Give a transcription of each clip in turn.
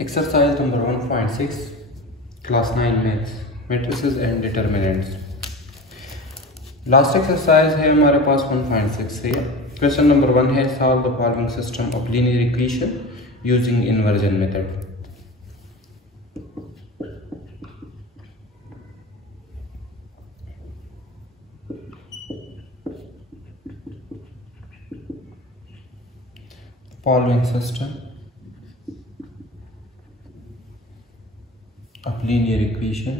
Exercise number 1.6, class 9 maths, matrices and determinants. Last exercise है हमारे पास 1.6 से। क्वेश्चन नंबर 1 है, solve the following system of linear equation using inversion method. Following system of linear equation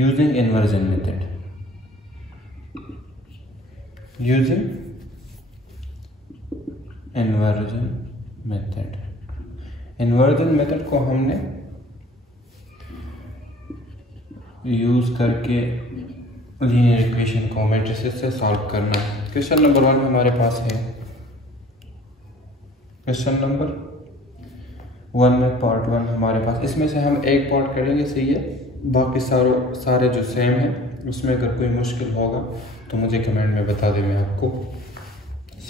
using inversion method. Using inversion method. Inversion method को हमने use करके linear equation को matrices से solve करना है। क्वेश्चन नंबर 1 हमारे पास है। क्वेश्चन नंबर 1 में पार्ट 1 हमारे पास, इसमें से हम एक पार्ट करेंगे, सही है। बाकी सारे जो सेम है, उसमें अगर कोई मुश्किल होगा तो मुझे कमेंट में बता दें, मैं आपको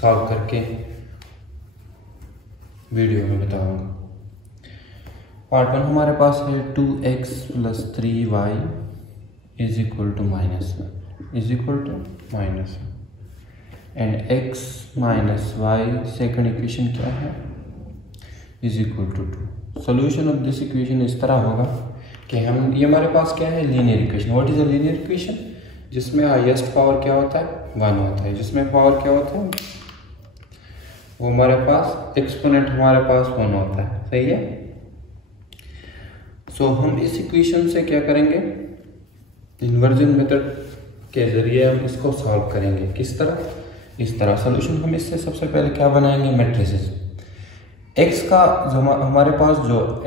सॉल्व करके वीडियो में बताऊंगा। पार्ट 1 हमारे पास है 2x + 3y is equal to -1 and x - y second equation क्या है, is equal to 2। Solution of this equation इस तरह होगा कि हम, ये हमारे पास क्या है, linear equation. What is a linear equation? जिसमें हाईएस्ट पावर क्या होता है, 1 होता है। जिसमें पावर क्या होता है, वो हमारे पास एक्सपोनेंट हमारे पास 1 होता है, सही है। सो हम इस इक्वेशन से क्या करेंगे, इन्वर्जन मेथड के जरिए हम इसको सॉल्व करेंगे। किस तरह? इस तरह। सोल्यूशन हम इससे सबसे पहले क्या बनाएंगे, मैट्रिसेस। x का जो हमारे पास जो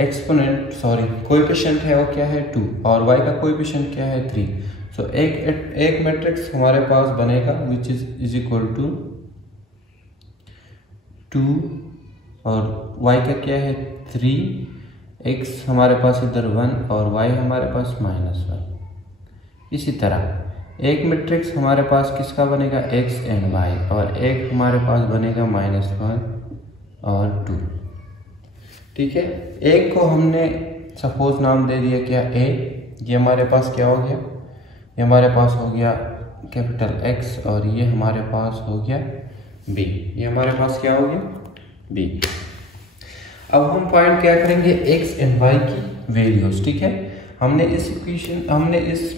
कोएफिशिएंट है वो क्या है, 2, और y का कोएफिशिएंट क्या है, 3। सो एक मैट्रिक्स हमारे पास बनेगा विच इज इक्वल टू 2 और y का क्या है, 3, x हमारे पास इधर 1 और y हमारे पास -1। इसी तरह एक मैट्रिक्स हमारे पास किसका बनेगा, x एंड y, और एक हमारे पास बनेगा -1 और 2। ठीक है। एक को हमने सपोज नाम दे दिया क्या, a। ये हमारे पास क्या हो गया, ये हमारे पास हो गया कैपिटल X, और ये हमारे पास हो गया b। ये हमारे पास क्या हो गया, b। अब हम फाइंड क्या करेंगे, x एंड y की वैल्यूज। ठीक है। हमने इस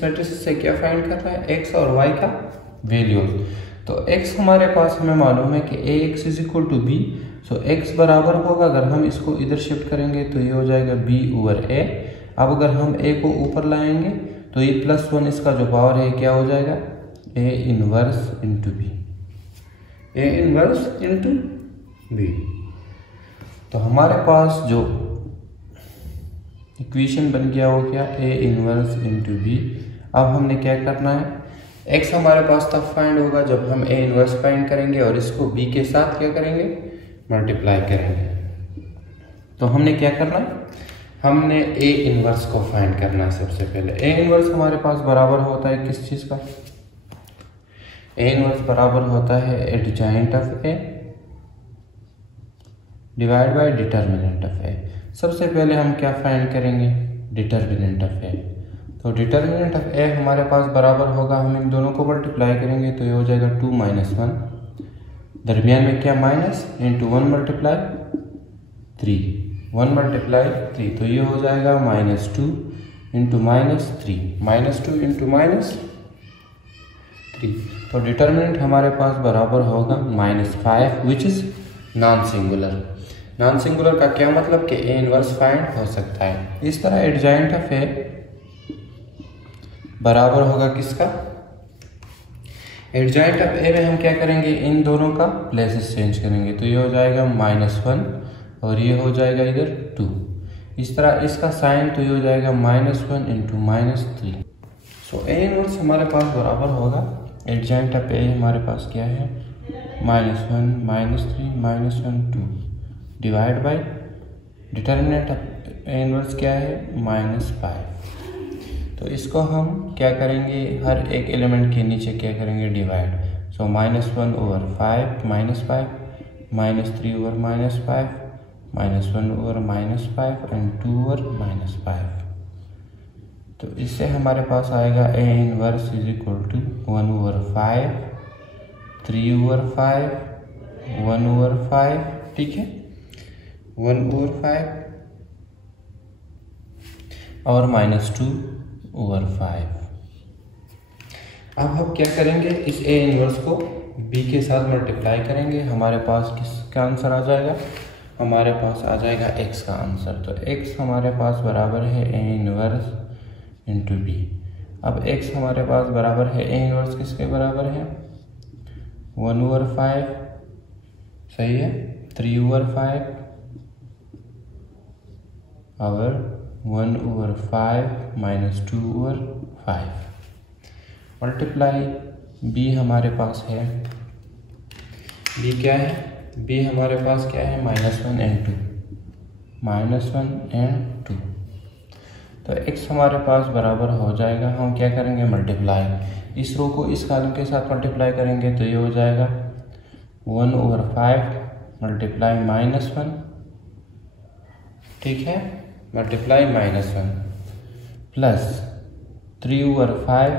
मैट्रिक्स से क्या फाइंड करना है, x और y का वैल्यूज। तो x हमारे पास हमें मालूम है कि ax is equal to b। So x बराबर होगा, अगर हम इसको इधर शिफ्ट करेंगे तो ये हो जाएगा b/a। अब अगर हम a को ऊपर लाएंगे तो ये +1 इसका जो पावर है क्या हो जाएगा, a इनवर्स इंटू b। तो हमारे पास जो इक्वेशन बन गया वो क्या, a इनवर्स इंटू b। अब हमने क्या करना है, x हमारे पास तब फाइंड होगा जब हम a इनवर्स फाइंड करेंगे और इसको b के साथ क्या करेंगे, मल्टीप्लाई करेंगे। तो हमने क्या करना है, हमने a इनवर्स को फाइंड करना है। सबसे पहले a इनवर्स हमारे पास बराबर होता है किस चीज का, a इनवर्स बराबर होता है adjoint of a divide by determinant of a। सबसे पहले हम क्या फाइंड करेंगे, डिटर्मिनेंट ऑफ a। तो डिटर्मिनेंट ऑफ a हमारे पास बराबर होगा, हम इन दोनों को मल्टीप्लाई करेंगे तो ये हो जाएगा 2 - 1, दरमियान में क्या माइनस, इंटू 1 × 3, 1 × 3, तो ये हो जाएगा -2 इंटू -3, -2 इंटू -3। तो डिटर्मिनेंट हमारे पास बराबर होगा -5 which is non singular. Non singular का क्या मतलब कि a इनवर्स फाइंड हो सकता है। इस तरह एडजॉइंट ऑफ a बराबर होगा किसका, एडजॉइंट ऑफ a में हम क्या करेंगे, इन दोनों का प्लेसेस चेंज करेंगे। तो ये हो जाएगा -1 और ये हो जाएगा इधर 2। इस तरह इसका साइन, तो ये हो जाएगा -1 इंटू -3। सो a इनवर्स हमारे पास बराबर होगा, एडजॉइंट ऑफ a हमारे पास क्या है, -1 -3 -1 2 divide by determinant of a inverse क्या है, -5। तो इसको हम क्या करेंगे, हर एक एलिमेंट के नीचे क्या करेंगे, divide. So -1 over 5 -5, -3 over -5, -1 over -5 and 2 over -5। तो इससे हमारे पास आएगा A inverse is equal to 1 over 5, 3 over 5, 1 over 5, ठीक है, 1 over 5 और -2 over 5। अब हम क्या करेंगे, इस A इनवर्स को B के साथ मल्टीप्लाई करेंगे, हमारे पास किसका आंसर आ जाएगा, हमारे पास आ जाएगा X का आंसर। तो X हमारे पास बराबर है A इनवर्स इंटू B। अब X हमारे पास बराबर है A इनवर्स किसके बराबर है, 1 over 5, सही है, 3 over 5 और 1 over 5 -2 over 5 मल्टीप्लाई B हमारे पास है, B क्या है, B हमारे पास क्या है, -1 and 2, -1 and 2। तो X हमारे पास बराबर हो जाएगा, हम क्या करेंगे मल्टीप्लाई, इस रो को इस कॉलम के साथ मल्टीप्लाई करेंगे तो ये हो जाएगा 1 over 5 मल्टीप्लाई -1, ठीक है, multiply -1 plus 3 over 5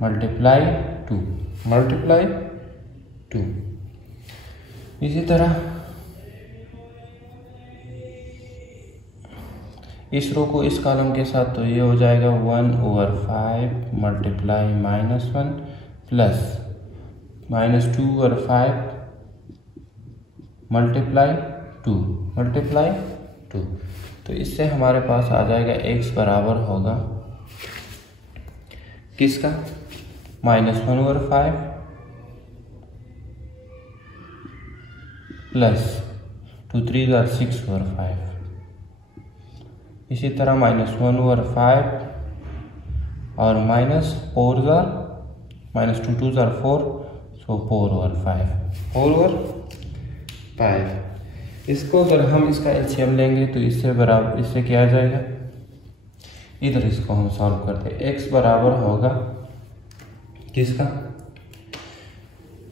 multiply 2, multiply 2। इसी तरह इस रो को इस कॉलम के साथ तो ये हो जाएगा 1 over 5 multiply -1 plus -2 over 5 multiply 2, multiply 2। तो इससे हमारे पास आ जाएगा x बराबर होगा किसका, -1 over 5 प्लस 2 3 are 6 over 5। इसी तरह -1 over 5 और -4 are -2 2 are 4, so 4 over 5, 4 over 5। इसको अगर हम इसका एलसीएम लेंगे तो इससे बराबर, इससे क्या आ जाएगा, इधर इसको हम सॉल्व करते हैं, x बराबर होगा किसका,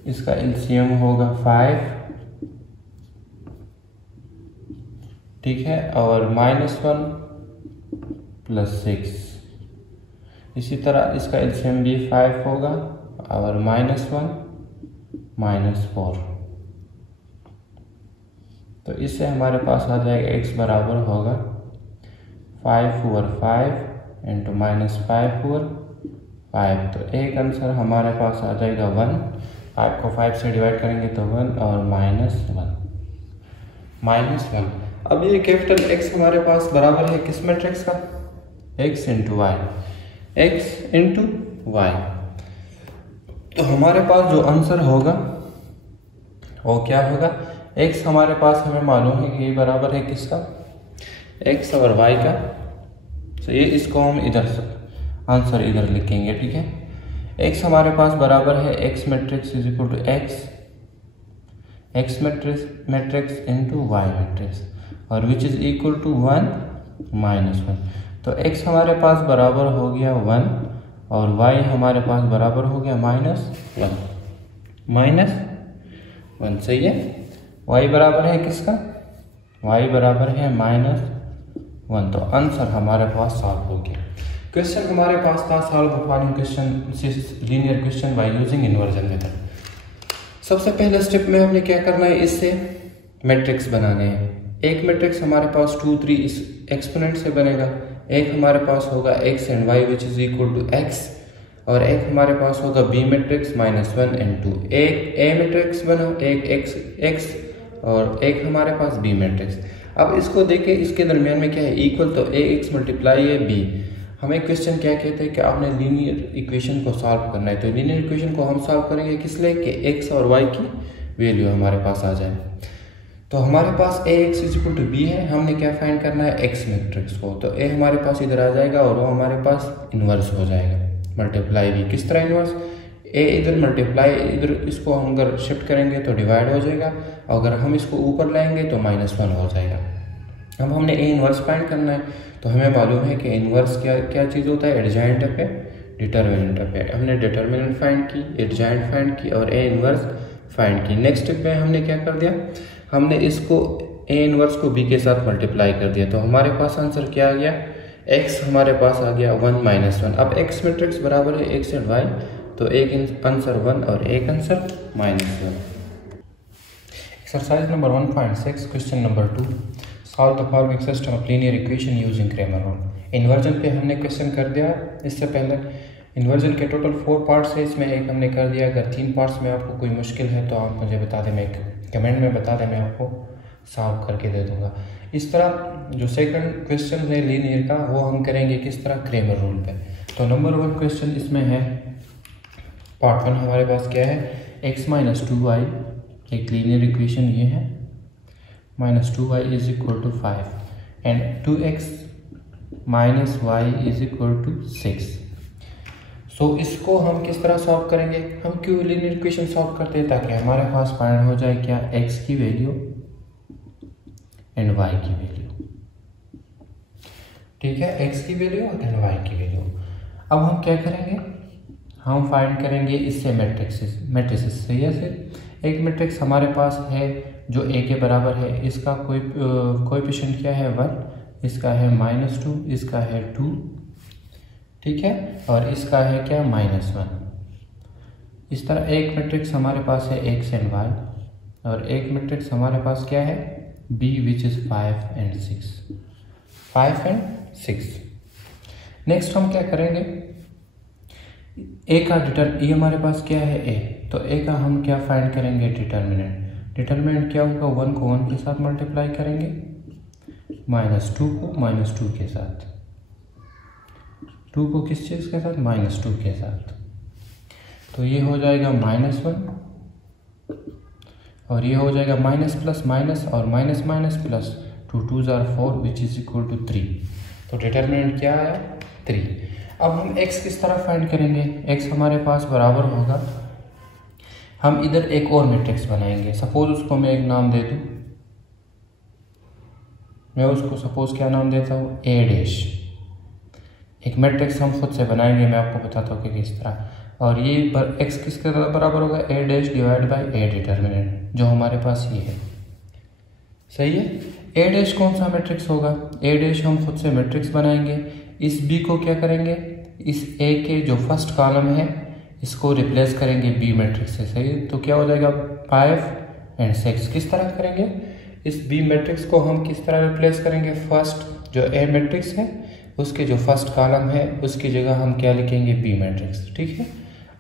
इसका एलसीएम होगा 5, ठीक है, और -1 प्लस 6। इसी तरह इसका एलसीएम भी 5 होगा और -1 -4। तो इससे हमारे पास आ जाएगा x बराबर होगा 5 over 5 इंटू -5 over 5। तो एक आंसर हमारे पास आ जाएगा 1, 5 को 5 से डिवाइड करेंगे तो 1 और -1। अब ये कैपिटल X हमारे पास बराबर है किस मैट्रिक्स का, x into y, x into y. तो हमारे पास जो आंसर होगा वो क्या होगा, x हमारे पास हमें मालूम है कि ये बराबर है किसका, x और y का। तो ये इसको हम इधर आंसर इधर लिखेंगे, ठीक है। x हमारे पास बराबर है x matrix is equal to x matrix into y matrix और विच इज इक्वल टू 1 -1। तो x हमारे पास बराबर हो गया 1 और y हमारे पास बराबर हो गया -1, सही है। y बराबर है किसका, y बराबर है -1। तो आंसर हमारे पास सॉल्व हो गया। क्वेश्चन हमारे पास था solve following question linear question by using inversion method. सबसे पहले स्टेप में हमने क्या करना है, इससे मैट्रिक्स बनाने हैं। एक मैट्रिक्स हमारे पास 2 3 इस एक्सपोनेंट से बनेगा, एक हमारे पास होगा x and y which is equal to x और एक हमारे पास होगा b मैट्रिक्स -1 एंड 2। एक a मैट्रिक्स बना, एक x और एक हमारे पास b मैट्रिक्स। अब इसको देखें, इसके दरमियान में क्या है, इक्वल, तो ax मल्टीप्लाई है b। हमें क्वेश्चन क्या कहते हैं कि आपने लीनियर इक्वेशन को सॉल्व करना है। तो लीनियर इक्वेशन को हम सॉल्व करेंगे किस लिए कि x और y की वैल्यू हमारे पास आ जाए। तो हमारे पास ax is equal to b है, हमने क्या फाइंड करना है, x मैट्रिक्स को। तो a हमारे पास इधर आ जाएगा और वो हमारे पास इन्वर्स हो जाएगा, मल्टीप्लाई भी किस तरह इन्वर्स, a इधर मल्टीप्लाई इधर, इसको हम अगर शिफ्ट करेंगे तो डिवाइड हो जाएगा, अगर हम इसको ऊपर लाएंगे तो -1 हो जाएगा। अब हमने a इन्वर्स फाइंड करना है, तो हमें मालूम है कि इन्वर्स क्या चीज़ होता है, एडजॉइंट पे डिटर्मिनेंट ऑफ ए। हमने डिटर्मिनेंट फाइंड की, एडजॉइंट फाइंड की और ए इनवर्स फाइंड की। नेक्स्ट स्टेप में हमने क्या कर दिया, हमने इसको ए इनवर्स को बी के साथ मल्टीप्लाई कर दिया। तो हमारे पास आंसर क्या आ गया, एक्स हमारे पास आ गया 1 - 1। अब एक्स मैट्रिक्स बराबर है एक्स एंड वाई, तो एक आंसर 1 और एक answer -1। Exercise number 1.6 question number 2, solve the following system of linear equation using Cramer rule. Inversion पे हमने क्वेश्चन कर दिया। इससे पहले इन्वर्जन के टोटल 4 पार्ट्स है, इसमें एक हमने कर दिया। अगर 3 पार्ट्स में आपको कोई मुश्किल है तो आप मुझे बता दें, मैं कमेंट में बता दें, मैं आपको सॉल्व करके दे दूंगा। इस तरह जो सेकंड क्वेश्चन है लीनियर का, वो हम करेंगे किस तरह, क्रेमर रूल पे। तो नंबर 1 क्वेश्चन इसमें है, पार्ट 1 हमारे पास क्या है, x - 2y, एक लीनियर इक्वेशन ये है, -2y = 5 एंड 2x - y = 6। सो इसको हम किस तरह सॉल्व करेंगे, हम क्यों लीनियर इक्वेशन सॉल्व करते हैं, ताकि हमारे पास फाइंड हो जाए क्या, x की वैल्यू एंड y की वैल्यू। ठीक है, x की वैल्यू एंड y की वैल्यू। अब हम क्या करेंगे, हम फाइंड करेंगे इससे मैट्रिसेस से। या फिर एक मैट्रिक्स हमारे पास है जो a के बराबर है, इसका कोएफिशिएंट क्या है 1, इसका है -2, इसका है 2, ठीक है, और इसका है क्या -1। इस तरह एक मैट्रिक्स हमारे पास है x एंड y, और एक मैट्रिक्स हमारे पास क्या है b which is 5 and 6। Next हम क्या करेंगे, a का ये हमारे पास क्या है a, तो a का हम क्या फाइंड करेंगे, डिटर्मिनेंट क्या होगा, 1 को 1 के साथ मल्टीप्लाई करेंगे, -2 को -2 के साथ, 2 को किस चीज़ के साथ, -2 के साथ। तो ये हो जाएगा -1 और ये हो जाएगा माइनस प्लस माइनस और minus minus plus, 2 2s are 4 which is equal to 3। तो डिटर्मिनेंट क्या आया, 3। अब हम x किस तरह फाइंड करेंगे, x हमारे पास बराबर होगा, हम इधर एक और मैट्रिक्स बनाएंगे। सपोज उसको मैं एक नाम दे दूं, मैं उसको सपोज क्या नाम देता हूँ, a'। एक मैट्रिक्स हम खुद से बनाएंगे, मैं आपको बताता हूँ कि किस तरह। और ये x किसके बराबर होगा, a' divide by a determinant, जो हमारे पास ये है। सही है, a' कौन सा मैट्रिक्स होगा, a' हम खुद से मैट्रिक्स बनाएंगे। इस b को क्या करेंगे, इस a के जो फर्स्ट कॉलम है इसको रिप्लेस करेंगे b मैट्रिक्स से। सही है, तो क्या हो जाएगा 5 and 6। किस तरह करेंगे, इस b मैट्रिक्स को हम किस तरह रिप्लेस करेंगे, फर्स्ट जो a मैट्रिक्स है उसके जो फर्स्ट कॉलम है उसकी जगह हम क्या लिखेंगे, b मैट्रिक्स। ठीक है,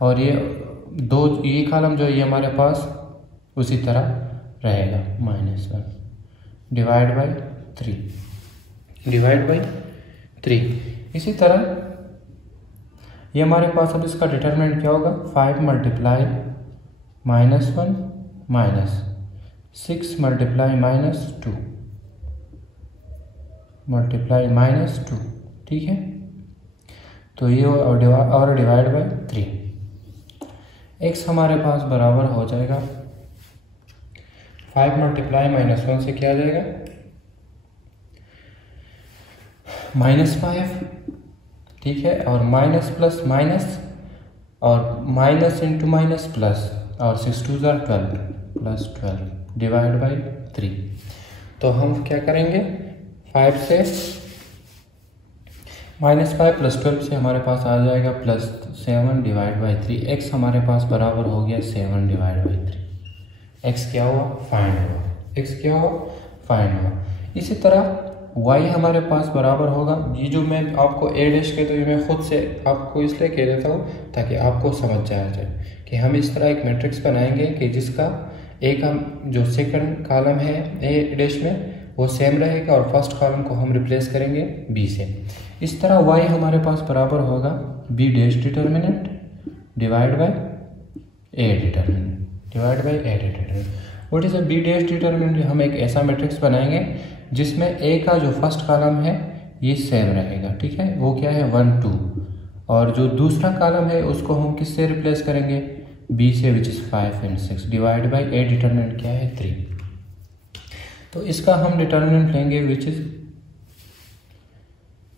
और ये कॉलम जो ये हमारे पास उसी तरह रहेगा, -1 डिवाइड बाई 3। इसी तरह ये हमारे पास अब इसका डिटर्मिनेंट क्या होगा, 5 मल्टीप्लाई -1 माइनस 6 मल्टीप्लाई -2 मल्टीप्लाई -2। ठीक है, तो ये और डिवाइड बाई 3। x हमारे पास बराबर हो जाएगा 5 मल्टीप्लाई -1 से क्या आ जाएगा, -5। ठीक है, और माइनस प्लस माइनस और माइनस इंटू माइनस प्लस, और 6 2s are 12 plus 12 divide by 3। तो हम क्या करेंगे, 5 से -5 प्लस 12 से हमारे पास आ जाएगा +7 डिवाइड बाई 3। x हमारे पास बराबर हो गया 7 डिवाइड बाई 3। x क्या हुआ, फाइंड हुआ, x क्या हुआ, फाइंड हुआ। इसी तरह y हमारे पास बराबर होगा, ये जो मैं आपको a' के, तो ये मैं खुद से आपको इसलिए कह देता हूँ ताकि आपको समझ जाया जाए कि हम इस तरह एक मैट्रिक्स बनाएंगे कि जिसका एक हम जो सेकंड कॉलम है a' में वो सेम रहेगा और फर्स्ट कॉलम को हम रिप्लेस करेंगे b से। इस तरह y हमारे पास बराबर होगा b' determinant divide by a determinant what is a b' determinant. हम एक ऐसा मैट्रिक्स बनाएंगे जिसमें a का जो फर्स्ट कॉलम है ये सेम रहेगा। ठीक है, वो क्या है 1 2, और जो दूसरा कॉलम है उसको हम किससे रिप्लेस करेंगे, b से, which is 5 and 6 divide by a determinant क्या है 3। तो इसका हम डिटर्मिनेंट लेंगे विच इज,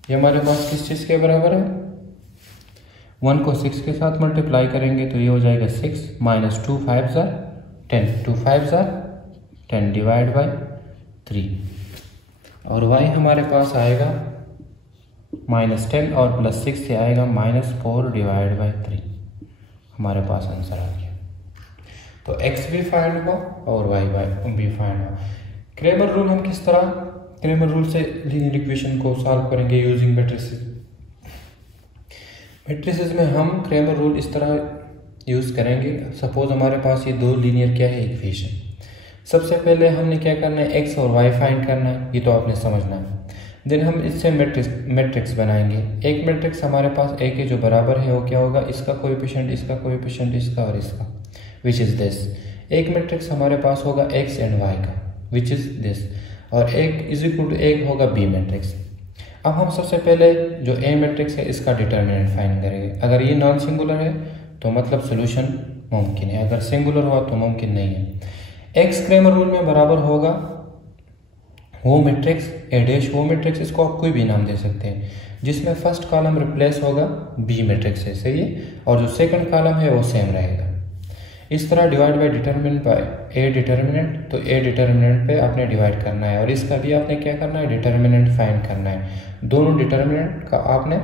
ये हमारे पास किस चीज़ के बराबर है, 1 को 6 के साथ मल्टीप्लाई करेंगे तो ये हो जाएगा 6 माइनस 2 5 ज़ार 10, 2 5 ज़ार 10 डिवाइड बाई 3 और y हमारे पास आएगा -10 और +6 से आएगा -4 डिवाइड बाई 3। हमारे पास आंसर आ गया। तो x भी फाइंड हुआ और y भी फाइंड हुआ। क्रेमर रूल हम किस तरह क्रेमर रूल से लीनियर इक्वेशन को सॉल्व करेंगे यूजिंग मैट्रिसेस। मैट्रिसेस में हम क्रेमर रूल इस तरह यूज़ करेंगे। सपोज हमारे पास ये दो लीनियर क्या है इक्वेशन। सबसे पहले हमने क्या करना है, x और y फाइंड करना है, ये तो आपने समझना है। देन हम इससे मैट्रिक्स बनाएंगे। एक मैट्रिक्स हमारे पास a के जो बराबर है वो क्या होगा, इसका कोएफिशिएंट, इसका कोएफिशिएंट, इसका और इसका, विच इज़ दिस। एक मैट्रिक्स हमारे पास होगा x एंड y का, विच इज़ दिस, और एक इज इक्वल टू एक होगा b मैट्रिक्स। अब हम सबसे पहले जो a मैट्रिक्स है इसका डिटर्मिनेंट फाइंड करेंगे। अगर ये नॉन सिंगुलर है तो मतलब सोल्यूशन मुमकिन है, अगर सिंगुलर हुआ तो मुमकिन नहीं है। x क्रेमर रूल में बराबर होगा वो मैट्रिक्स ए डैश, वो मैट्रिक्स इसको आप कोई भी नाम दे सकते हैं, जिसमें फर्स्ट कॉलम रिप्लेस होगा बी मैट्रिक्स से, सही है, और जो सेकंड कॉलम है वो सेम रहेगा। इस तरह divide by determinant by A determinant, तो ए डिटर्मिनेंट पे आपने डिवाइड करना है और इसका भी आपने क्या करना है, डिटर्मिनेंट फाइंड करना है। दोनों डिटर्मिनेंट का आपने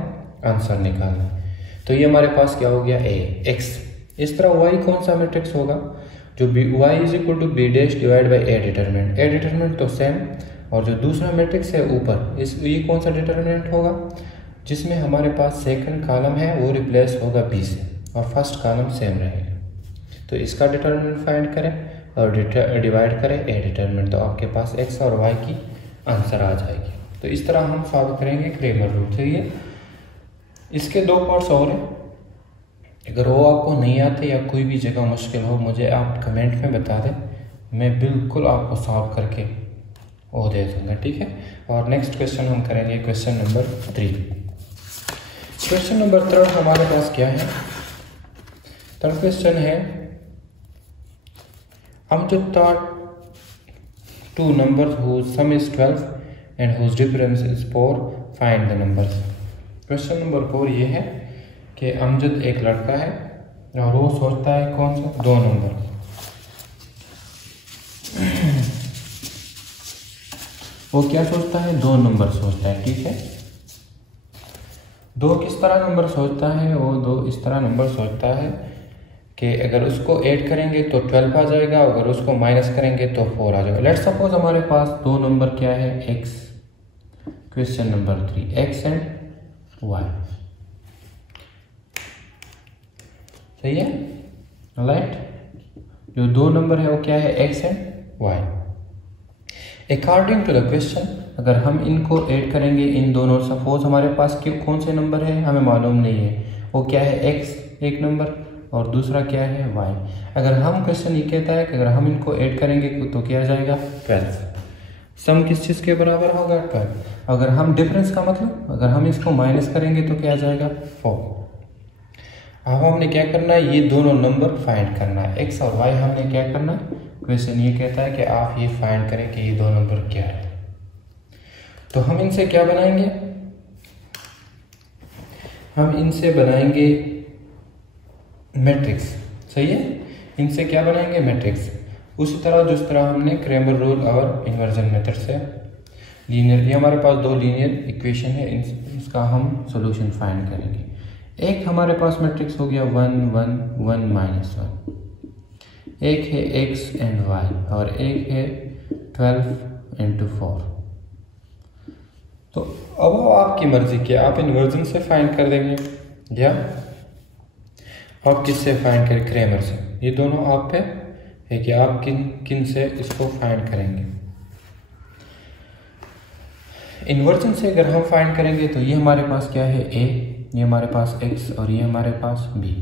आंसर निकालना है। तो ये हमारे पास क्या हो गया, ए एक्स। इस तरह वाई कौन सा मैट्रिक्स होगा, जो B y is equal to B dash divide by A determinant. A determinant तो सेम, और जो दूसरा मैट्रिक्स है ऊपर, इस ये कौन सा डिटर्मिनेंट होगा, जिसमें हमारे पास सेकंड कॉलम है वो रिप्लेस होगा बी से और फर्स्ट कॉलम सेम रहेगा। तो इसका डिटर्मिनेंट फाइंड करें और डिवाइड करें ए डिटर्मिनेंट, तो आपके पास एक्स और वाई की आंसर आ जाएगी। तो इस तरह हम सॉल्व करेंगे क्रेमर रूल से। ये इसके दो पार्ट्स और हैं, अगर वो आपको नहीं आते या कोई भी जगह मुश्किल हो मुझे आप कमेंट में बता दें, मैं बिल्कुल आपको सॉल्व करके वो दे दूँगा, ठीक है। और नेक्स्ट क्वेश्चन हम करेंगे क्वेश्चन नंबर 3। क्वेश्चन नंबर 3 हमारे पास क्या है, थर्ड क्वेश्चन है, Amjad thought two numbers whose sum is 12 and whose difference is 4, find the numbers। Question number 4 ये है कि अमजद एक लड़का है और वो सोचता है कौन सा, दो नंबर। वो क्या सोचता है, दो नंबर सोचता है, ठीक है। दो किस तरह नंबर सोचता है, वो दो इस तरह नंबर सोचता है कि अगर उसको ऐड करेंगे तो 12 आ जाएगा, अगर उसको माइनस करेंगे तो 4 आ जाएगा। लेट्स सपोज हमारे पास दो नंबर क्या है, x। Question number 3 x and y, सही है, राइट। जो दो नंबर है वो क्या है, x and y। According to the question अगर हम इनको ऐड करेंगे, इन दोनों, सपोज हमारे पास कौन से नंबर है हमें मालूम नहीं है, वो क्या है x एक नंबर और दूसरा क्या है y। अगर हम क्वेश्चन ये कहता है कि अगर हम इनको ऐड करेंगे तो क्या आ जाएगा, 12। सम किस चीज़ के बराबर होगा, 12। अगर हम डिफरेंस का मतलब अगर हम इसको माइनस करेंगे तो क्या आ जाएगा, 4। अब हमने क्या करना है, ये दोनों नंबर फाइंड करना है, x और y हमने क्या करना है। क्वेश्चन ये कहता है कि आप ये फाइंड करें कि ये दो नंबर क्या है। तो हम इनसे क्या बनाएंगे, हम इनसे बनाएंगे मैट्रिक्स, सही है, इनसे क्या बनाएंगे, मैट्रिक्स। उसी तरह जिस तरह हमने क्रेमर रूल और इन्वर्जन मेथड से लीनियर, ये हमारे पास दो लीनियर इक्वेशन है, इसका हम सॉल्यूशन फाइंड करेंगे। एक हमारे पास मैट्रिक्स हो गया 1 1 1 -1, एक है x एंड y और एक है 12 × 4। तो अब आपकी मर्जी की, आप इन्वर्जन से फाइंड कर देंगे या आप किससे फाइंड करें, क्रेमर से। ये दोनों आप पे है कि आप किन से इसको फाइंड करेंगे। इन्वर्जन से अगर हम फाइंड करेंगे तो ये हमारे पास क्या है, a, ये हमारे पास x और ये हमारे पास b।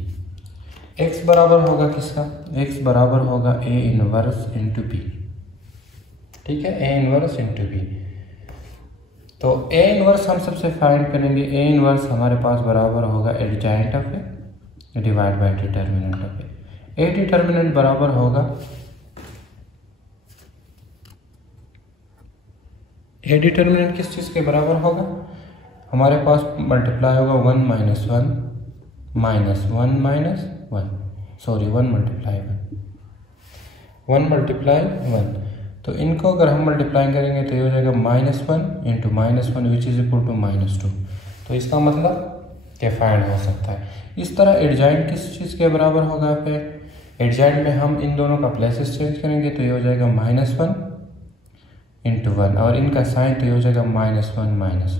x बराबर होगा किसका, x बराबर होगा a इनवर्स इंटू b, ठीक है, a इनवर्स इंटू b। तो a इनवर्स हम सबसे फाइंड करेंगे, a इनवर्स हमारे पास बराबर होगा adjoint of A divide by determinant of A. A determinant बराबर होगा, ए डिटर्मिनेंट किस चीज़ के बराबर होगा, हमारे पास मल्टीप्लाई होगा 1 - 1 माइनस वन, सॉरी 1 मल्टीप्लाई 1, तो इनको अगर हम मल्टीप्लाई करेंगे तो ये हो जाएगा -1 into -1 which is equal to -2। तो इसका मतलब क्या फाइंड हो सकता है। इस तरह एडजॉइंट किस चीज़ के बराबर होगा, फिर एडजॉइंट में हम इन दोनों का प्लेसेस चेंज करेंगे तो ये हो जाएगा -1 इंटू 1, और इनका साइन तो ये हो जाएगा -1।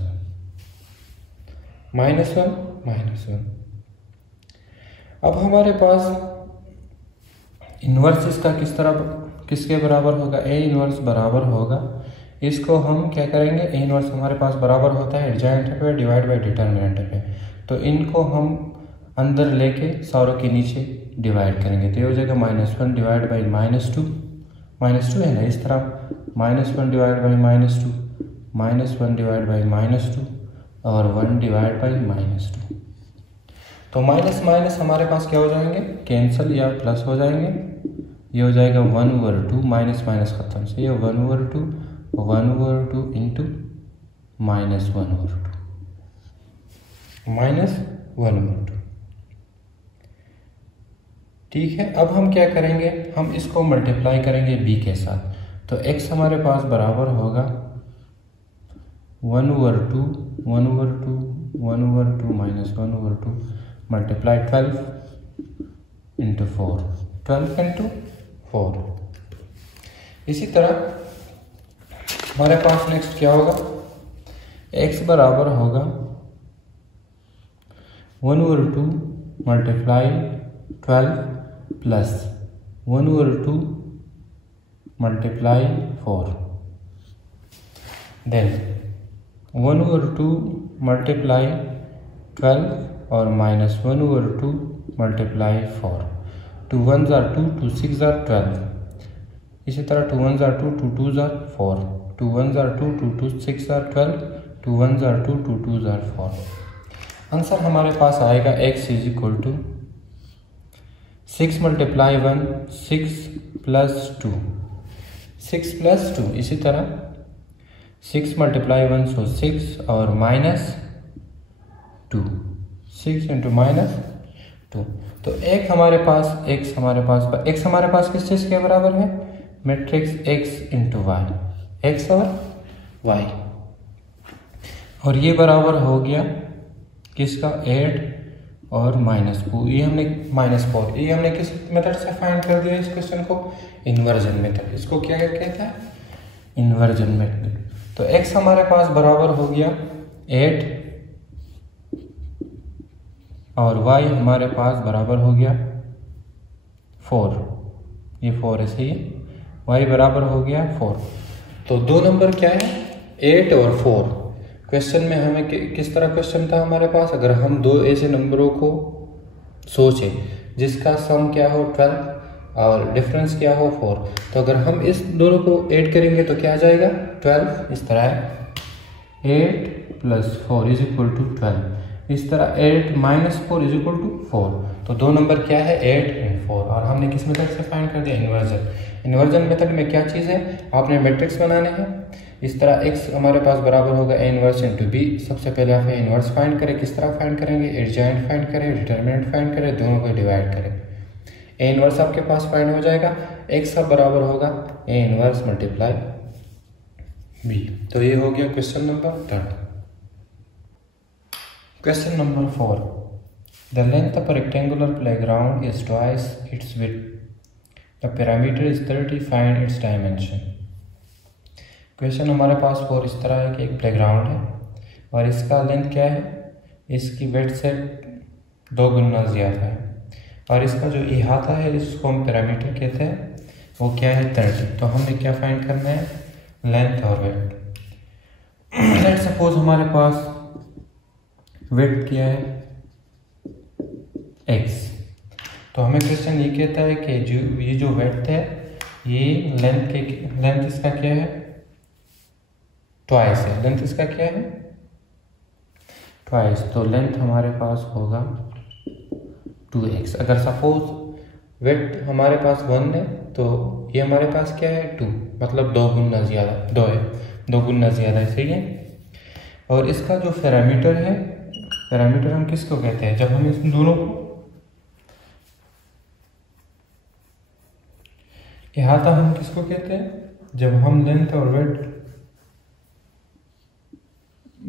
अब हमारे पास इन्वर्स इसका किसके बराबर होगा, ए इन्वर्स बराबर होगा, इसको हम क्या करेंगे, ए इन्वर्स हमारे पास बराबर होता है एडजॉइंट पे डिवाइड बाई डिटर्मिनेंट पे, तो इनको हम अंदर लेके सारों के नीचे डिवाइड करेंगे तो ये हो जाएगा -1 डिवाइड बाई -2 है ना, इस तरह -1 डिवाइड बाई -2, -1 डिवाइड बाई -2 और 1 डिवाइड बाई -2। तो माइनस माइनस हमारे पास क्या हो जाएंगे, कैंसिल या प्लस हो जाएंगे। ये हो जाएगा 1/2, माइनस माइनस खत्म से ये 1/2 इंटू -1/2। ठीक है, अब हम क्या करेंगे, हम इसको मल्टीप्लाई करेंगे b के साथ, तो x हमारे पास बराबर होगा 1/2 माइनस 1/2 मल्टीप्लाई 12 इंटू 4, 12 इंटू 4। इसी तरह हमारे पास नेक्स्ट क्या होगा, x बराबर होगा 1/2 multiply 12 plus 1/2 multiply 4, then 1/2 multiply 12 और माइनस 1/2 मल्टीप्लाई 4, 2 1 are 2, 2 6 are 12, इसी तरह 2 1 are 2, 2 2 are 4, 2 1 are 2, 2 2 6 are 12, 2 1 are 2, 2 2 are 4। Answer हमारे पास आएगा x is equal to 6 multiply 1, 6 plus 2, 6 plus 2, इसी तरह 6 मल्टीप्लाई 1 सो 6 और माइनस 2, 6 इंटू -2। तो x हमारे पास किस चीज़ के बराबर है, matrix x into y, x और y, और ये बराबर हो गया किसका, 8 और -4, ये हमने -4, ये हमने किस मेथड से फाइंड कर दिया इस क्वेश्चन को, इन्वर्जन मेथड। इसको क्या कहता है, इन्वर्जन मेथड। तो x हमारे पास बराबर हो गया 8 और y हमारे पास बराबर हो गया 4, ये 4 है सही है, y बराबर हो गया 4। तो दो नंबर क्या है, 8 और 4। क्वेश्चन में हमें किस तरह क्वेश्चन था हमारे पास, अगर हम दो ऐसे नंबरों को सोचे जिसका सम क्या हो 12 और डिफरेंस क्या हो 4, तो अगर हम इस दोनों को ऐड करेंगे तो क्या आ जाएगा 12, इस तरह है 8 प्लस 4 इज इक्वल टू 12, इस तरह 8 माइनस 4 इज इक्वल टू 4। तो दो नंबर क्या है 8 एंड 4, और हमने किस मेथड से फाइंड कर दिया, इन्वर्जन। इन्वर्जन मेथड में क्या चीज़ है, आपने मैट्रिक्स बनाने हैं। इस तरह x हमारे पास बराबर होगा a इनवर्स इंटू बी। सबसे पहले आप a इनवर्स फाइंड करें, किस तरह फाइंड करेंगे, एडजॉइंट फाइंड करें, डिटरमिनेंट फाइंड करें, दोनों को डिवाइड करें, a इनवर्स आपके पास फाइंड हो जाएगा। x का बराबर होगा a इनवर्स मल्टीप्लाई b। तो ये हो गया question number 3। Question number 4. The length of a rectangular playground is twice its width. The perimeter is 30. Find its dimension. Question हमारे पास 4 इस तरह है कि एक प्लेग्राउंड है और इसका लेंथ क्या है, इसकी विड्थ से 2 गुना ज़्यादा है, और इसका जो इहाता है इसको हम पैरामीटर कहते हैं, वो क्या है 30। तो हमें क्या फाइंड करना है, लेंथ और विड्थ। लेट्स सपोज हमारे पास विड्थ क्या है x, तो हमें क्वेश्चन ये कहता है कि ये जो विड्थ है ये लेंथ इसका क्या है, ट्वाइस है। लेंथ इसका क्या है, ट्वाइस। तो लेंथ हमारे पास होगा 2x। अगर सपोज विड्थ हमारे पास 1 है तो ये हमारे पास क्या है 2, मतलब 2 गुना ज़्यादा, 2 है, 2 गुना ज़्यादा है, सही है। और इसका जो पैरामीटर है पैरामीटर हम किसको कहते हैं? जब हम इन दोनों को अहाता हम किसको कहते हैं? जब हम लेंथ और वेट,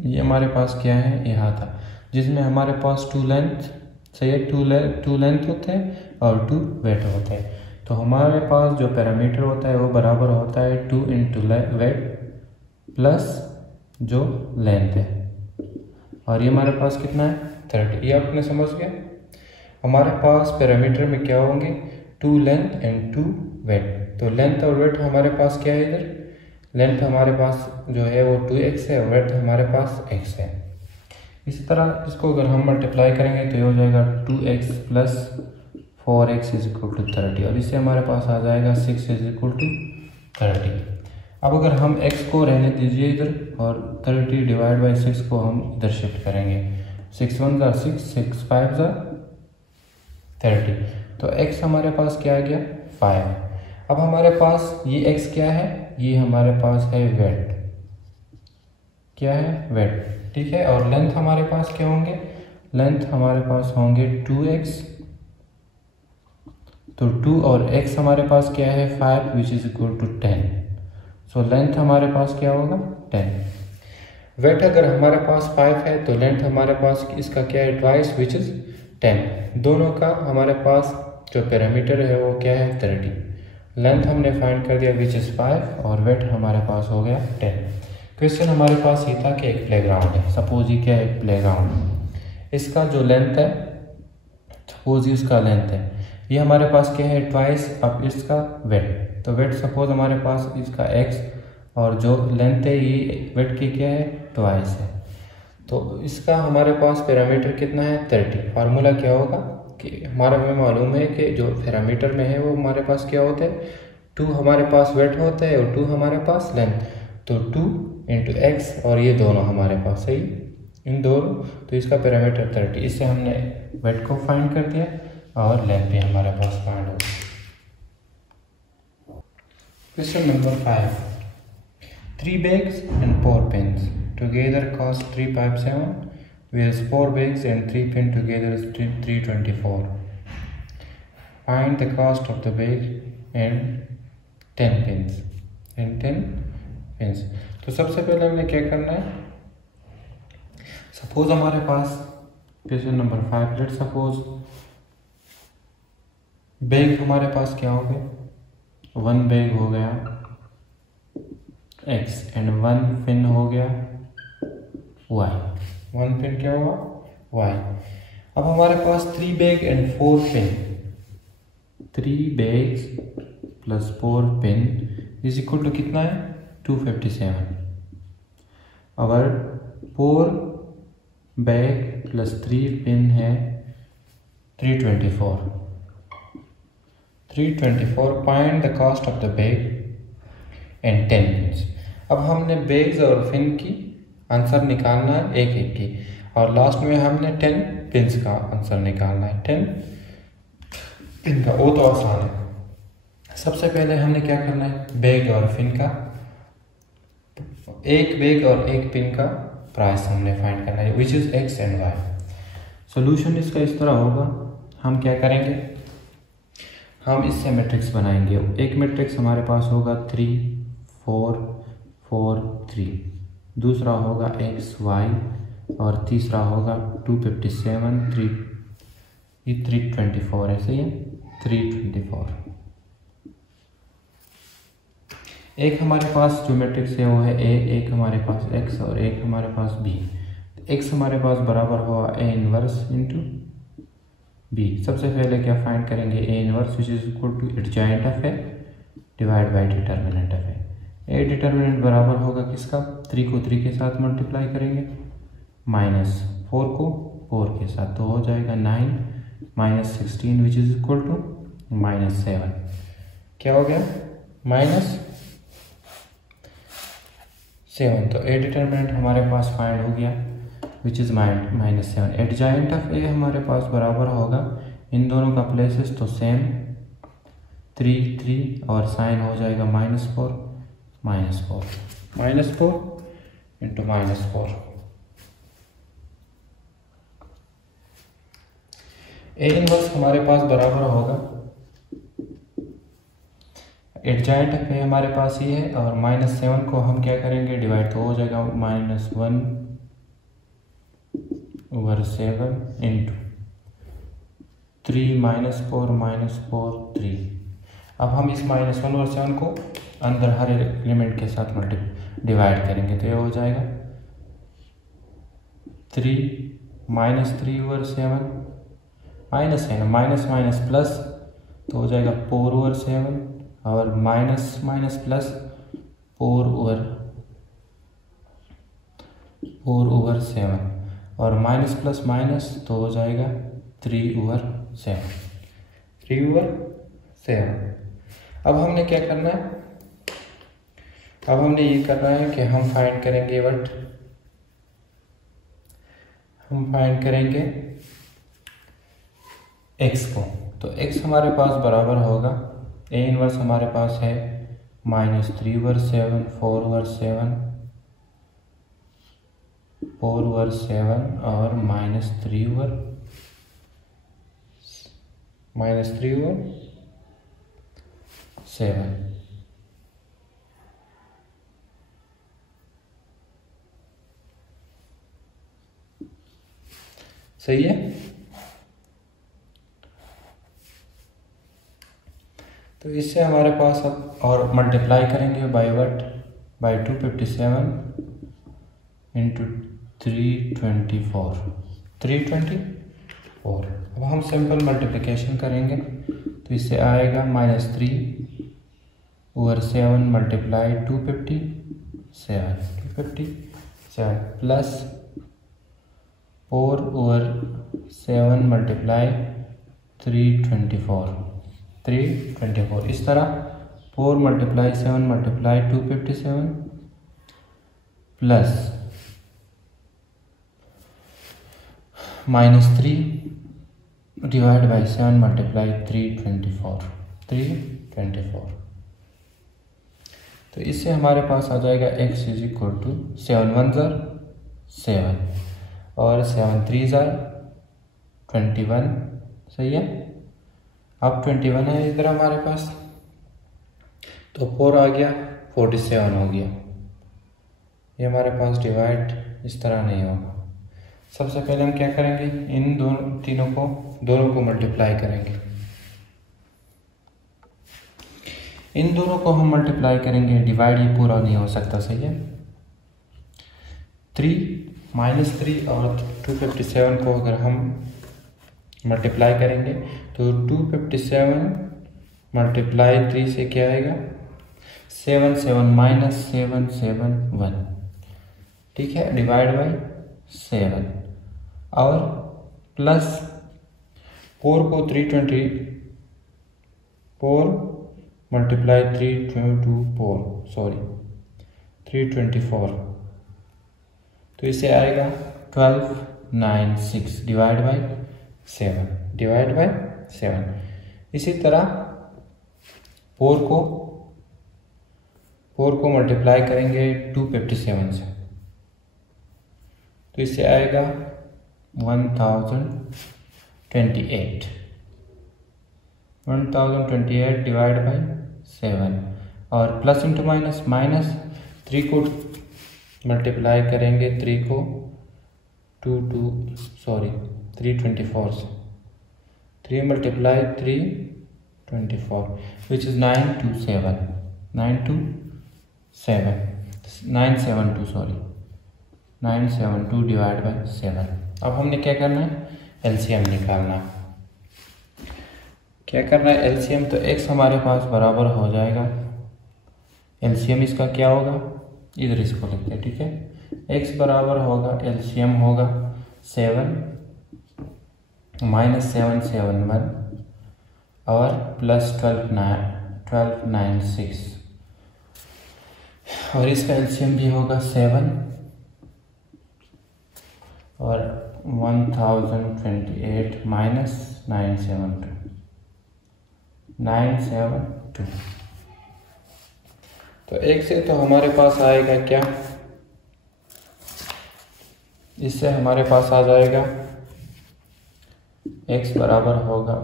ये हमारे पास क्या है? अहाता, जिसमें हमारे पास टू लेंथ, सही है, टू लेंथ होते हैं और टू वेट होते हैं। तो हमारे पास जो पैरामीटर होता है वो बराबर होता है 2 इंटू वेट प्लस जो लेंथ है, और ये हमारे पास कितना है? 30। ये आपने समझ गया। हमारे पास पैरामीटर में क्या होंगे? 2 लेंथ एंड 2 वेट। तो लेंथ और वेट हमारे पास क्या है? इधर लेंथ हमारे पास जो है वो 2x है और वेट हमारे पास x है। इसी तरह इसको अगर हम मल्टीप्लाई करेंगे तो ये हो जाएगा 2x plus 4x is equal to 30, और इससे हमारे पास आ जाएगा 6 इज इक्वल टू 30। अब अगर हम x को रहने दीजिए इधर, और 30 डिवाइड बाई 6 को हम इधर शिफ्ट करेंगे। 6 1 ज़ा 6, 6 5 ज़ा 30। तो x हमारे पास क्या आ गया? 5। अब हमारे पास ये x क्या है? ये हमारे पास है वेट। क्या है? वेट, ठीक है। और लेंथ हमारे पास क्या होंगे? लेंथ हमारे पास होंगे 2x। तो 2 और x हमारे पास क्या है? 5 which is equal to 10। So length हमारे पास क्या होगा? 10। वेट अगर हमारे पास 5 है तो लेंथ हमारे पास इसका क्या है? Twice which is 10। दोनों का हमारे पास जो पैरामीटर है वो क्या है? 30। लेंथ हमने फाइंड कर दिया विच इज 5, और वेट हमारे पास हो गया 10। क्वेश्चन हमारे पास ये था कि एक प्लेग्राउंड है। सपोज ये क्या है? एक प्लेग्राउंड। इसका जो लेंथ है, सपोज ये इसका लेंथ है, ये हमारे पास क्या है? ट्वाइस अब इसका वेट। तो वेट सपोज हमारे पास इसका x, और जो लेंथ है ये वेट की क्या है? ट्वाइस है। तो इसका हमारे पास पैरामीटर कितना है? 30। फार्मूला क्या होगा कि हमारे में मालूम है कि जो पैरामीटर में है वो हमारे पास क्या होता है? 2 हमारे पास वेट होता है और 2 हमारे पास लेंथ। तो 2 इंटू एक्स, और ये दोनों हमारे पास, सही, इन दोनों। तो इसका पैरामीटर 30। इससे हमने वेट को फाइंड कर दिया और लेंथ भी हमारे पास फाइंड हो गया। Question number 5। 3 bags and 4 pins together cost 357, whereas 4 bags and 3 pins together is 324. Find the cost of the bag and 10 pins. तो सबसे पहले हमें क्या करना है? सपोज हमारे पास question number 5, let suppose bag हमारे पास क्या हो गए? 1 बैग हो गया x एंड 1 पिन हो गया y। 1 पिन क्या हुआ? y। अब हमारे पास 3 bag and 4 pin, 3 bags plus 4 pin is equal to कितना है? 257। अगर 4 बैग प्लस 3 पिन है 324। 324। Find the cost of the bag and 10 pins. अब हमने बैग्स और पिन की आंसर निकालना है एक एक की, और लास्ट में हमने 10 पिन्स का आंसर निकालना है। 10 पिन का वो तो आसान है। सबसे पहले हमने क्या करना है? बैग और पिन का, एक बैग और एक पिन का प्राइस हमने फाइंड करना है, which is x and y. Solution इसका इस तरह होगा, हम क्या करेंगे? हम इससे मैट्रिक्स बनाएंगे। एक मैट्रिक्स हमारे पास होगा 3 4 4 3, दूसरा होगा x y, और तीसरा होगा 257 3, ये 324 है, सही है, 324। एक हमारे पास जो मैट्रिक्स है वो है a, एक हमारे पास x और एक हमारे पास b। x हमारे पास बराबर हुआ a इनवर्स इंटू b। सबसे पहले क्या फाइंड करेंगे? a inverse which is equal to adjoint of a divide by determinant of a। a determinant बराबर होगा किसका? 3 को 3 के साथ मल्टीप्लाई करेंगे, माइनस 4 को 4 के साथ, तो हो जाएगा 9 minus 16 which is equal to -7। क्या हो गया? -7। तो a डिटर्मिनेंट हमारे पास फाइंड हो गया which is -7। Adjoint of a हमारे पास बराबर होगा इन दोनों का प्लेसेस तो सेम, 3 3, और साइन हो जाएगा -4 -4 इंटू -4। ए इनवर्स हमारे पास बराबर होगा, एडजॉइंट पे हमारे पास ये है, और -7 को हम क्या करेंगे डिवाइड, तो हो जाएगा -1/7 इंटू 3 -4 3। अब हम इस -1/7 को अंदर हर एलिमेंट के साथ डिवाइड करेंगे, तो ये हो जाएगा 3 -3/7 माइनस है ना, माइनस माइनस प्लस, तो हो जाएगा 4/7 और माइनस माइनस प्लस 4/7 और माइनस प्लस माइनस, तो हो जाएगा 3/7। अब हमने क्या करना है, अब हमने ये करना है कि हम फाइंड करेंगे हम फाइंड करेंगे x को। तो x हमारे पास बराबर होगा, a इनवर्स हमारे पास है -3/7 4/7 और -3/7। सही है। तो इससे हमारे पास अब और मल्टीप्लाई करेंगे बाय 257 इंटू 324। अब हम सिंपल मल्टीप्लिकेशन करेंगे, तो इससे आएगा -3/7 मल्टीप्लाई 257 प्लस 4/7 मल्टीप्लाई 324। इस तरह 4 × 7 × 257 प्लस -3 डिवाइड बाई 7 मल्टीप्लाई 324। तो इससे हमारे पास आ जाएगा x = 7 1 7 और 7 3 21। सही है। अब 21 है इधर हमारे पास, तो 4 आ गया 47 हो गया। ये हमारे पास डिवाइड इस तरह नहीं होगा। सबसे पहले हम क्या करेंगे, इन दोनों को मल्टीप्लाई करेंगे। इन दोनों को हम मल्टीप्लाई करेंगे, डिवाइड ये पूरा नहीं हो सकता। सही है। 3 और 257 को अगर हम मल्टीप्लाई करेंगे तो 257 मल्टीप्लाई 3 से क्या आएगा 7 7 -771। ठीक है, डिवाइड बाई 7 और प्लस 4 को 324 मल्टीप्लाई 324, तो इसे आएगा 1296 डिवाइड बाई 7। इसी तरह 4 को मल्टीप्लाई करेंगे 257 से, तो इससे आएगा 1028 डिवाइड बाई 7 और प्लस इंटू माइनस 3 को मल्टीप्लाई करेंगे 324 से, 3 multiply 324 which is 972 divide by 7। अब हमने क्या करना है, एलसीएम निकालना। क्या करना है एलसीएम, तो x हमारे पास बराबर हो जाएगा, एलसीएम इसका क्या होगा, इधर इसको लिखते हैं। ठीक है, x बराबर होगा, एलसीएम होगा 7 -771 और प्लस 1296 और इसका एलसीएम भी होगा 7 और 1028 माइनस 972। तो एक से तो हमारे पास आएगा क्या, इससे हमारे पास आ जाएगा x बराबर होगा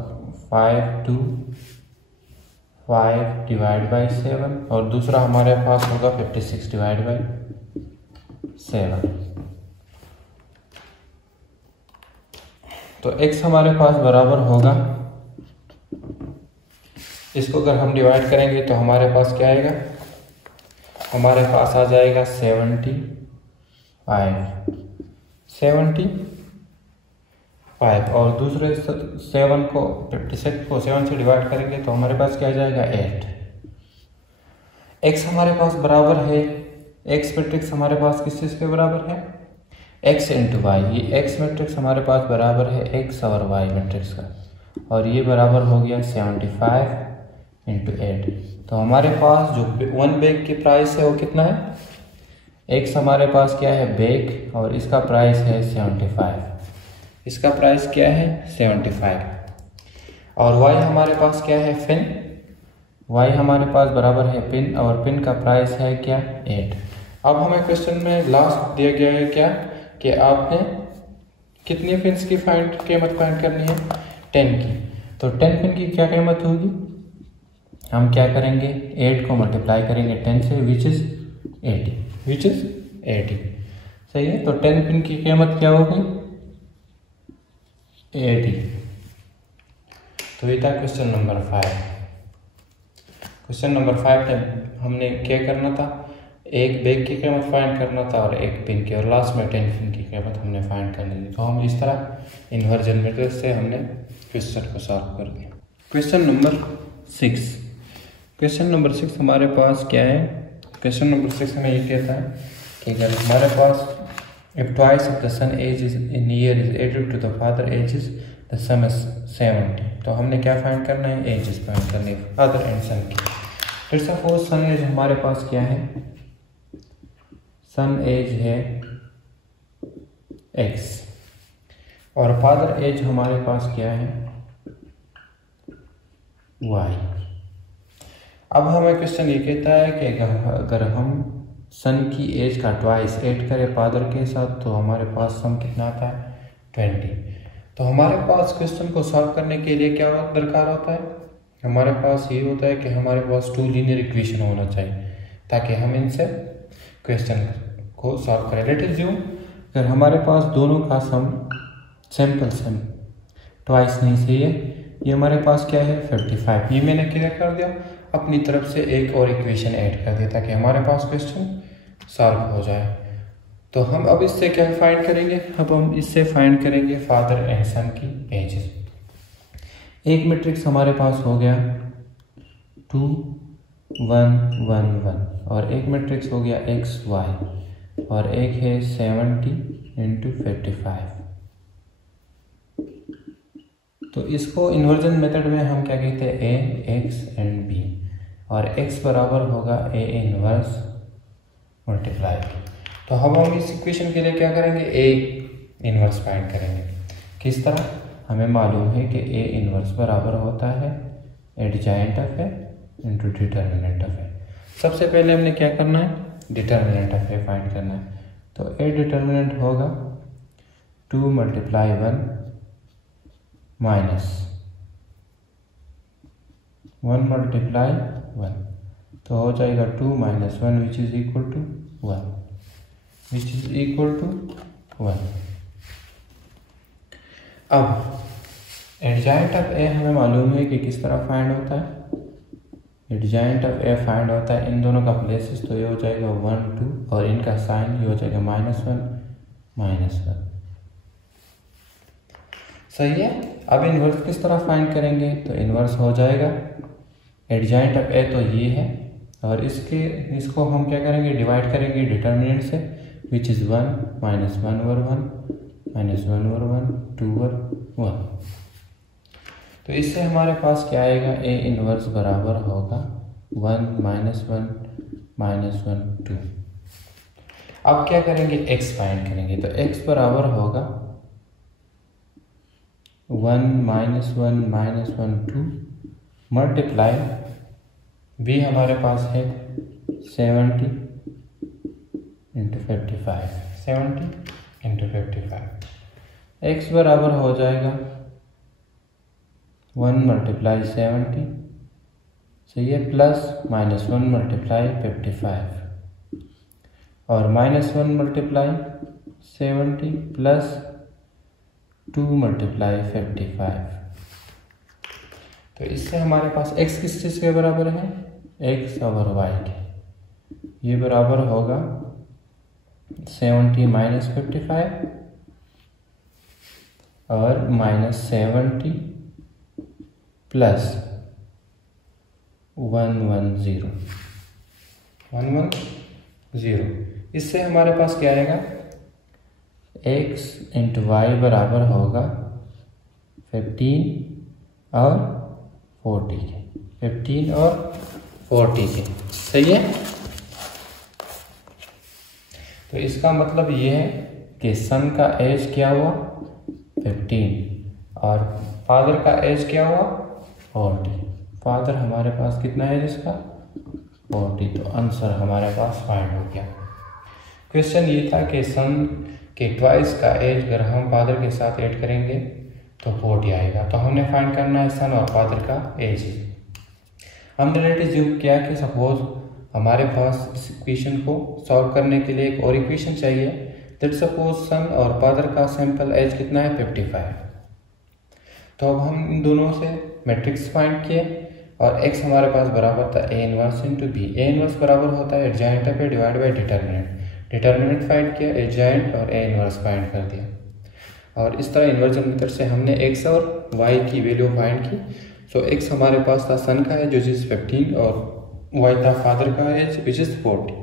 5 डिवाइड बाई 7 और दूसरा हमारे पास होगा 56 डिवाइड बाई 7। तो x हमारे पास बराबर होगा, इसको अगर हम डिवाइड करेंगे तो हमारे पास क्या आएगा, हमारे पास आ जाएगा 75 और दूसरे 7 को 56 को 7 से डिवाइड करेंगे तो हमारे पास क्या आ जाएगा 8। x हमारे पास बराबर है, x मैट्रिक्स हमारे पास किस चीज़ के बराबर है, x इंटू वाई। ये x मैट्रिक्स हमारे पास बराबर है x और y मैट्रिक्स का, और ये बराबर हो गया 75 इंटू 8। तो हमारे पास जो 1 बैग की प्राइस है वो कितना है, x हमारे पास क्या है बैग और इसका प्राइस है 75, इसका प्राइस क्या है 75, और y हमारे पास क्या है पिन, y हमारे पास बराबर है पिन और पिन का प्राइस है क्या 8। अब हमें क्वेश्चन में लास्ट दिया गया है क्या कि आपने कितनी पिन्स की कीमत फाइंड करनी है, 10 की। तो 10 पिन की क्या कीमत होगी, हम क्या करेंगे 8 को मल्टीप्लाई करेंगे 10 से विच इज 80। सही है, तो 10 पिन की कीमत क्या होगी 80। तो ये था क्वेश्चन नंबर 5। क्वेश्चन नंबर 5 में हमने क्या करना था, एक बैग की कीमत फाइंड करना था और एक पिन की, और लास्ट में 10 पिन की कीमत हमने फाइंड करनी थी। तो हम इस तरह इन्वर्जन मेथड से हमने क्वेश्चन को सॉल्व कर दिया। Question number 6। क्वेश्चन नंबर 6 हमारे पास क्या है, क्वेश्चन नंबर 6 हमें ये कहता है कि अगर हमारे पास if twice of the son age is in year is added to the father ages the sum is 70। तो हमने क्या फाइंड करना है, एजेस फाइंड करनी है फादर एंड सन की। फिर सपोज सन एज हमारे पास क्या है, सन एज है x और फादर एज हमारे पास क्या है y। अब हमें क्वेश्चन ये कहता है कि अगर हम सन की एज का ट्वाइस ऐड करें फादर के साथ तो हमारे पास सम कितना आता है 20। तो हमारे पास क्वेश्चन को सॉल्व करने के लिए क्या दरकार होता है, हमारे पास ये होता है कि हमारे पास 2 लीनियर इक्वेशन होना चाहिए ताकि हम इनसे क्वेश्चन को सॉल्व करें। लेट अस अज्यूम अगर हमारे पास दोनों का सम सिंपल सम ट्वाइस नहीं सही है, ये हमारे पास क्या है 55, ये मैंने क्या कर दिया अपनी तरफ से एक और इक्वेशन ऐड कर दिया ताकि हमारे पास क्वेश्चन सॉल्व हो जाए। तो हम अब इससे क्या फाइंड करेंगे, अब हम इससे फाइंड करेंगे फादर एंड सन की एजेस। एक मैट्रिक्स हमारे पास हो गया 2 1 1 1 और एक मैट्रिक्स हो गया x y और एक है 70 इंटू 55। तो इसको इन्वर्जन मेथड में हम क्या कहते हैं a x एंड b, और x बराबर होगा a इनवर्स मल्टीप्लाई। तो हम इस इक्वेशन के लिए क्या करेंगे a इनवर्स फाइंड करेंगे। किस तरह, हमें मालूम है कि a इनवर्स बराबर होता है adjoint of a into determinant of a। सबसे पहले हमने क्या करना है, डिटर्मिनेंट ऑफ a फाइंड करना है। तो a डिटर्मिनेंट होगा 2 मल्टीप्लाई 1 माइनस 1 मल्टीप्लाई 1, तो हो जाएगा 2 minus 1 which is equal to 1, which is equal to 1। अब एडजॉइंट ऑफ ए हमें मालूम है कि किस तरह फाइंड होता है, एडजॉइंट ऑफ ए फाइंड होता है इन दोनों का प्लेसेस, तो ये हो जाएगा 1 2 और इनका साइन ये हो जाएगा -1 -1। सही है। अब इन्वर्स किस तरह फाइंड करेंगे, तो इन्वर्स हो जाएगा एडजॉइंट ऑफ ए तो ये है और इसको हम क्या करेंगे डिवाइड करेंगे डिटर्मिनेंट से, विच इज़ 1 -1 और 1 -1 और 1 2 और 1। तो इससे हमारे पास क्या आएगा, ए इनवर्स बराबर होगा 1 -1 -1 2। अब क्या करेंगे, x फाइंड करेंगे। तो x बराबर होगा 1 -1 -1 2 मल्टीप्लाई b हमारे पास है 70 इंटू 55, 70 इंटू 55। x बराबर हो जाएगा 1 मल्टीप्लाई 70, सही है, प्लस -1 मल्टीप्लाई 55 और -1 मल्टीप्लाई 70 प्लस 2 मल्टीप्लाई 55। तो इससे हमारे पास x किस चीज़ के बराबर है, x और y के। ये बराबर होगा 70 माइनस 55 और -70 प्लस 110। इससे हमारे पास क्या आएगा, x इंटू वाई बराबर होगा 15 और 40 के, 15 और 40 के, सही है। तो इसका मतलब ये है कि सन का एज क्या हुआ 15 और फादर का एज क्या हुआ 40। फादर हमारे पास कितना है जिसका 40, तो आंसर हमारे पास फाइंड हो गया। क्वेश्चन ये था कि सन के ट्वाइस का एज अगर हम फादर के साथ ऐड करेंगे तो 40 आएगा। तो हमने फाइंड करना है सन और फादर का एज। हमने ऑलरेडी ज्यूम किया कि सपोज हमारे पास इस इक्वेशन को सॉल्व करने के लिए एक और इक्वेशन चाहिए, दैट सपोज सन और फादर का सैंपल एज कितना है 55। तो अब हम इन दोनों से मैट्रिक्स फाइंड किए और x हमारे पास बराबर था a inverse into B. a inverse बराबर होता है adjoint of A divide by determinant. Determinant find किया, एडजॉइंट और a इनवर्स फाइंड कर दिया। और इस तरह इन्वर्जन मेथड से हमने x और y की वैल्यू फाइंड की। सो x हमारे पास था सन का एज विच इज़ 15 और y था फादर का एज विच इज़ 40।